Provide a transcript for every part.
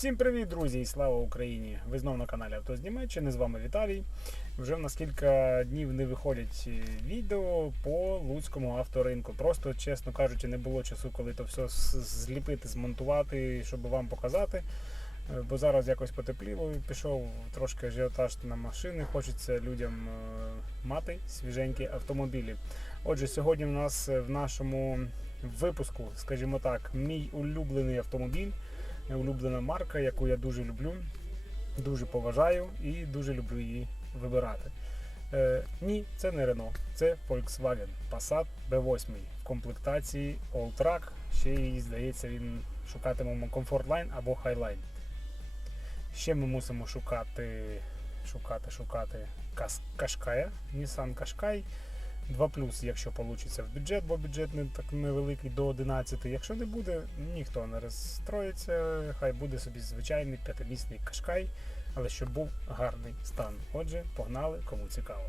Всім привіт, друзі, і слава Україні! Ви знов на каналі Авто з Німеччини. З вами Віталій. Вже в нас кілька днів не виходять е, відео по луцькому авторинку. Просто, чесно кажучи, не було часу, коли то все зліпити, змонтувати, щоб вам показати. Е, Бо зараз якось потепліло, пішов трошки ажіотаж на машини. Хочеться людям е, мати свіженькі автомобілі. Отже, сьогодні в нас в нашому випуску, скажімо так, мій улюблений автомобіль улюблена марка, яку я дуже люблю, дуже поважаю і дуже люблю її вибирати. Е, ні, це не Renault, це Volkswagen Passat B8 в комплектації Alltrack. Ще й, здається, він шукатимемо Comfort Line або Highline. Ще ми мусимо шукати, шукати, шукати Qashqai, Nissan Qashqai 2 якщо вийде в бюджет, бо бюджет не так невеликий до 11. Якщо не буде, ніхто не розстроїться, хай буде собі звичайний п'ятимісний кашкай, але щоб був гарний стан. Отже, погнали, кому цікаво.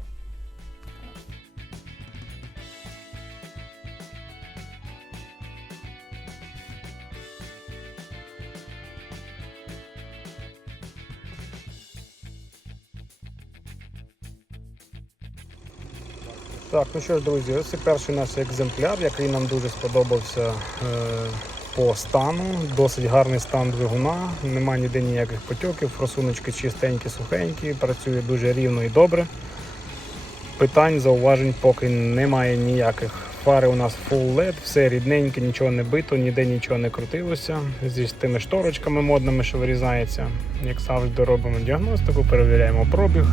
Так, ну що ж, друзі, ось і перший наш екземпляр, який нам дуже сподобався е, по стану. Досить гарний стан двигуна, нема ніде ніяких потьоків, форсуночки чистенькі, сухенькі, працює дуже рівно і добре. Питань, зауважень поки немає ніяких. Фари у нас full LED, все рідненьке, нічого не бито, ніде нічого не крутилося. Зі тими шторочками модними, що вирізається. Як завжди робимо діагностику, перевіряємо пробіг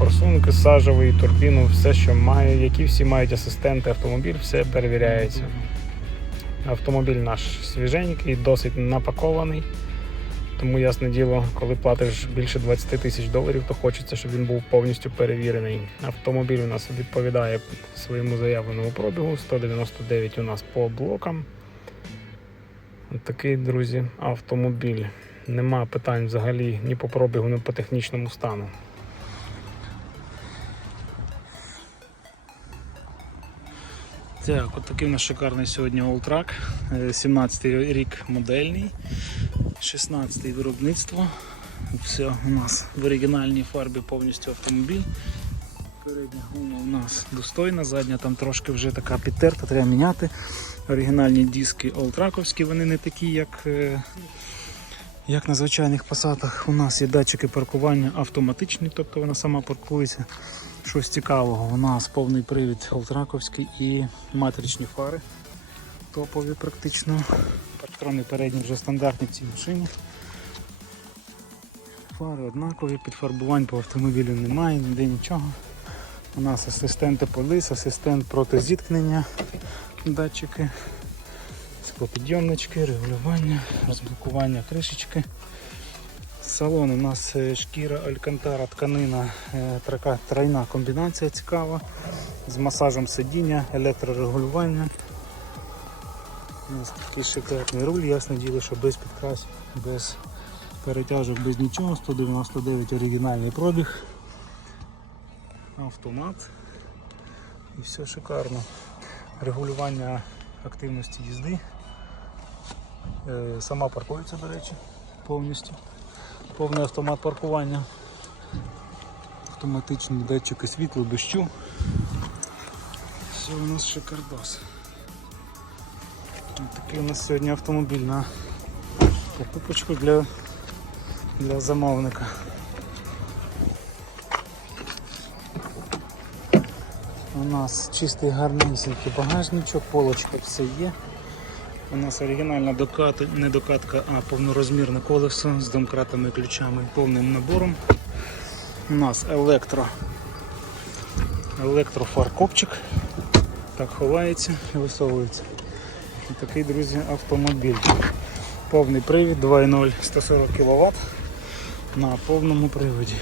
форсунки, сажовий, турбіну, все, що має, які всі мають асистенти, автомобіль, все перевіряється. Автомобіль наш свіженький, досить напакований. Тому ясне діло, коли платиш більше 20 тисяч доларів, то хочеться, щоб він був повністю перевірений. Автомобіль у нас відповідає своєму заявленому пробігу. 199 у нас по блокам. Такий, друзі, автомобіль. Нема питань взагалі ні по пробігу, ні по технічному стану. Так, от такий у нас шикарний сьогодні Alltrack. 17 й рік модельний, 16 й виробництво. Все у нас в оригінальній фарбі повністю автомобіль. Передня гума у нас достойна, задня там трошки вже така підтерта, треба міняти. Оригінальні диски Alltrack'овські, вони не такі, як, е, як на звичайних посадах. У нас є датчики паркування автоматичні, тобто вона сама паркується. Щось цікавого, у нас повний привід Олтраковський і матричні фари. Топові практично. Патрони передні вже стандартні в цій машині. Фари однакові, підфарбувань по автомобілю немає, ніде нічого. У нас асистенти полис, асистент проти зіткнення, датчики, склопідйомнички, регулювання, розблокування кришечки. Салон у нас е, шкіра Алькантара, тканина, е, така тройна комбінація цікава. З масажем сидіння, електрорегулювання. У нас такий шикарний руль, ясне діло, що без підкрасів, без перетяжок, без нічого. 199 оригінальний пробіг. Автомат. І все шикарно. Регулювання активності їзди. Е, Сама паркується, до речі, повністю повний автомат паркування, автоматичні датчики світла, дощу. Все у нас шикардос. Такий у нас сьогодні автомобіль на покупочку для, для замовника. У нас чистий гарненький багажничок, полочка все є. У нас оригінальна докат, не докатка, а повнорозмірне колесо з домкратами і ключами, повним набором. У нас електро, електрофаркопчик. Так ховається і висовується. І такий, друзі, автомобіль. Повний привід 2.0 140 кВт на повному приводі.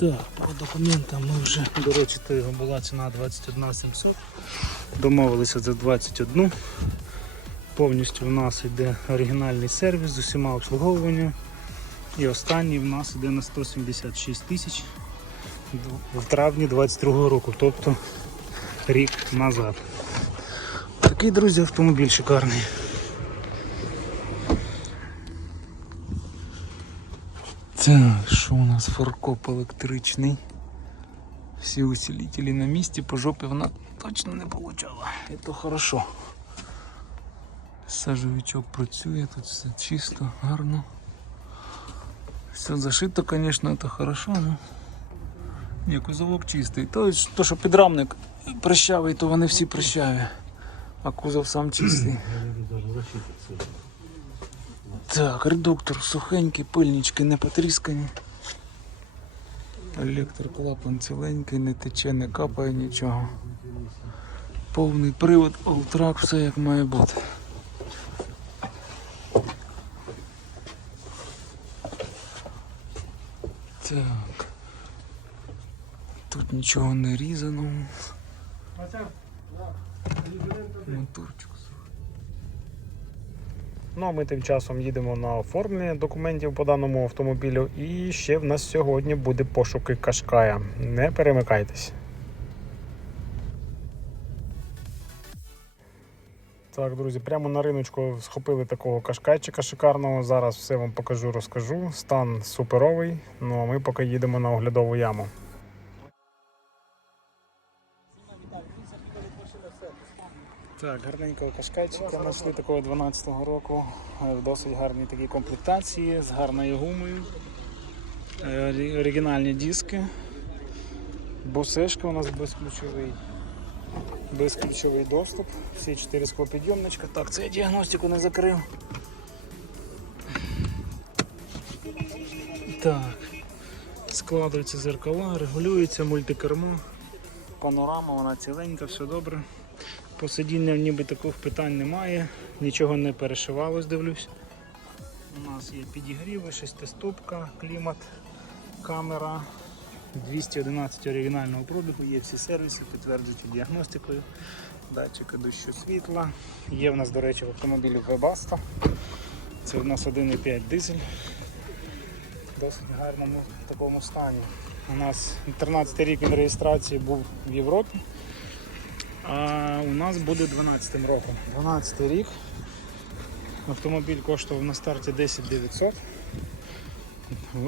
Так, по документам ми вже, до речі, його була ціна 21 700. Домовилися за 21. Повністю в нас йде оригінальний сервіс з усіма обслуговуваннями. І останній в нас йде на 176 тисяч в травні 22 року, тобто рік назад. Такий, друзі, автомобіль шикарний. Так, що у нас фаркоп електричний? Всі усилителі на місці, по жопі вона точно не получала. І то хорошо. Сажовичок працює, тут все чисто, гарно. Все зашито, звісно, це хорошо, ну. Ні, кузовок чистий. То, то що підрамник прищавий, то вони всі прищаві. А кузов сам чистий. Так, редуктор сухенький, пильнички не потріскані. Електроклапан ціленький, не тече, не капає нічого. Повний привод, олтрак, все як має бути. Так. Тут нічого не різано. Моторчик. Ну а ми тим часом їдемо на оформлення документів по даному автомобілю. І ще в нас сьогодні буде пошуки Кашкая. Не перемикайтесь. Так, друзі, прямо на риночку схопили такого кашкайчика шикарного. Зараз все вам покажу, розкажу. Стан суперовий. Ну а ми поки їдемо на оглядову яму. Так, гарненького кашкайчика знайшли такого 12-го року. е, В досить гарній такій комплектації, з гарною гумою. Е, Оригінальні диски. Бусешка у нас безключовий. Безключовий доступ. Всі чотири склопідйомничка. Так, це я діагностику не закрив. Так. Складуються зеркала, регулюється мультикермо. Панорама, вона ціленька, все добре. По сидінням ніби таких питань немає, нічого не перешивалось, дивлюсь. У нас є підігріви, шестиступка, клімат, камера, 211 оригінального пробігу, є всі сервіси, підтверджуються діагностикою, датчики дощу світла. Є в нас, до речі, в автомобілі Webasto. Це у нас 1,5 дизель. Досить гарному такому стані. У нас 13 рік від реєстрації був в Європі. А у нас буде 12 роком. 12 рік. Автомобіль коштував на старті 10 900.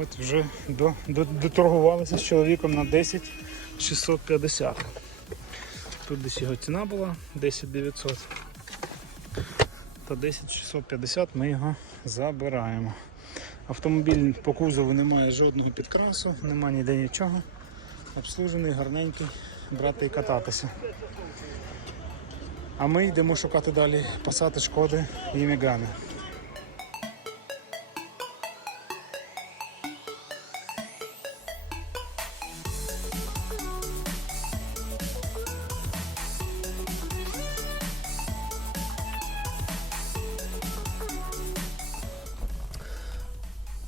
От вже до, до, доторгувалися з чоловіком на 10 650. Тут десь його ціна була 10 900. Та 10 650 ми його забираємо. Автомобіль по кузову не має жодного підкрасу, немає ніде нічого. Обслужений, гарненький, брати і кататися. А ми йдемо шукати далі пасати шкоди і мігани.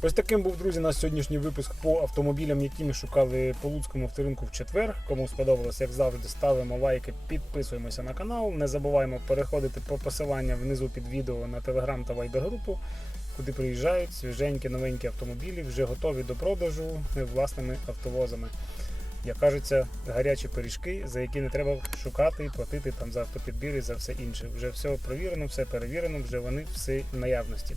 Ось таким був, друзі, наш сьогоднішній випуск по автомобілям, які ми шукали по Луцькому авторинку в четвер. Кому сподобалося, як завжди, ставимо лайки, підписуємося на канал. Не забуваємо переходити по посиланням внизу під відео на телеграм та вайбер групу, куди приїжджають свіженькі новенькі автомобілі, вже готові до продажу власними автовозами. Як кажеться, гарячі пиріжки, за які не треба шукати і платити там за автопідбір і за все інше. Вже все провірено, все перевірено, вже вони всі наявності.